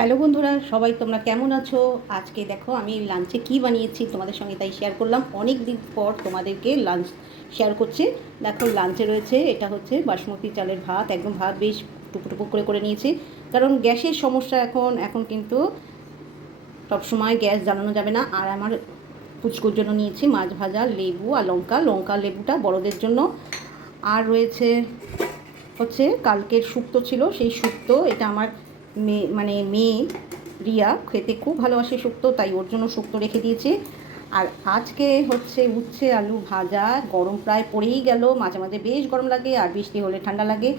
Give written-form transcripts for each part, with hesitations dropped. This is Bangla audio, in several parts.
হ্যালো বন্ধুরা, সবাই তোমরা কেমন আছো? আজকে দেখো আমি লাঞ্চে কি বানিয়েছি তোমাদের সঙ্গে তাই শেয়ার করলাম। অনেক দিন পর তোমাদেরকে লাঞ্চ শেয়ার করছি। দেখো লাঞ্চে রয়েছে, এটা হচ্ছে বাসমতি চালের ভাত। একদম ভাত বেশ টুকু করে করে নিয়েছি, কারণ গ্যাসের সমস্যা এখন কিন্তু সবসময় গ্যাস জ্বালানো যাবে না। আর আমার পুচকুর জন্য নিয়েছি মাছ ভাজা, লেবু আর লঙ্কা লেবুটা বড়দের জন্য। আর রয়েছে হচ্ছে কালকের শুক্তো ছিল, সেই শুক্তো। এটা আমার মেয়ে রিয়া খেতে খুব ভালোবাসে শুক্তো, তাই ওর জন্য শুক্তো রেখে দিয়েছে। আর আজকে হচ্ছে উচ্ছে আলু ভাজা। গরম প্রায় পড়েই গেল, মাঝে মাঝে বেশ গরম লাগে আর বৃষ্টি হলে ঠান্ডা লাগে।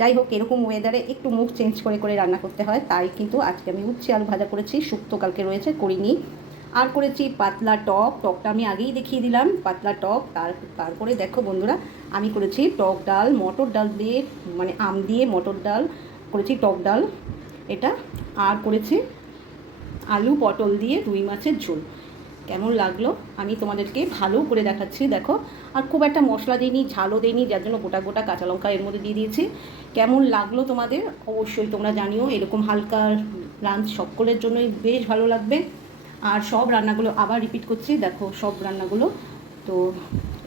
যাই হোক, এরকম ওয়েদারে একটু মুখ চেঞ্জ করে করে রান্না করতে হয়, তাই কিন্তু আজকে আমি উচ্ছে আলু ভাজা করেছি। শুক্তো কালকে রয়েছে, করিনি। আর করেছি পাতলা টকটা আমি আগেই দেখিয়ে দিলাম, পাতলা টক। তারপরে দেখো বন্ধুরা, আমি করেছি টক ডাল, মটর ডাল দিয়ে, আম দিয়ে মটর ডাল করেছি, টক ডাল এটা। আর করেছি আলু পটল দিয়ে রুই মাছের ঝোল। কেমন লাগলো আমি তোমাদেরকে ভালো করে দেখাচ্ছি, দেখো। আর খুব একটা মশলা দিইনি, ঝালও দিইনি, যার জন্য গোটা গোটা কাঁচা লঙ্কা এর মধ্যে দিয়ে দিয়েছি। কেমন লাগলো তোমাদের অবশ্যই তোমরা জানিও। এরকম হালকা লাঞ্চ সকলের জন্যই বেশ ভালো লাগবে। আর সব রান্নাগুলো আবার রিপিট করছি, দেখো সব রান্নাগুলো তো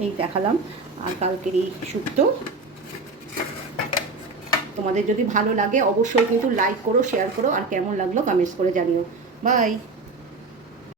এই দেখালাম। আর কালকের এই শুক্তো। তোমাদের যদি ভালো লাগে অবশ্যই কিন্তু লাইক করো, শেয়ার করো, আর কেমন লাগলো কমেন্টস করে জানিও। বাই।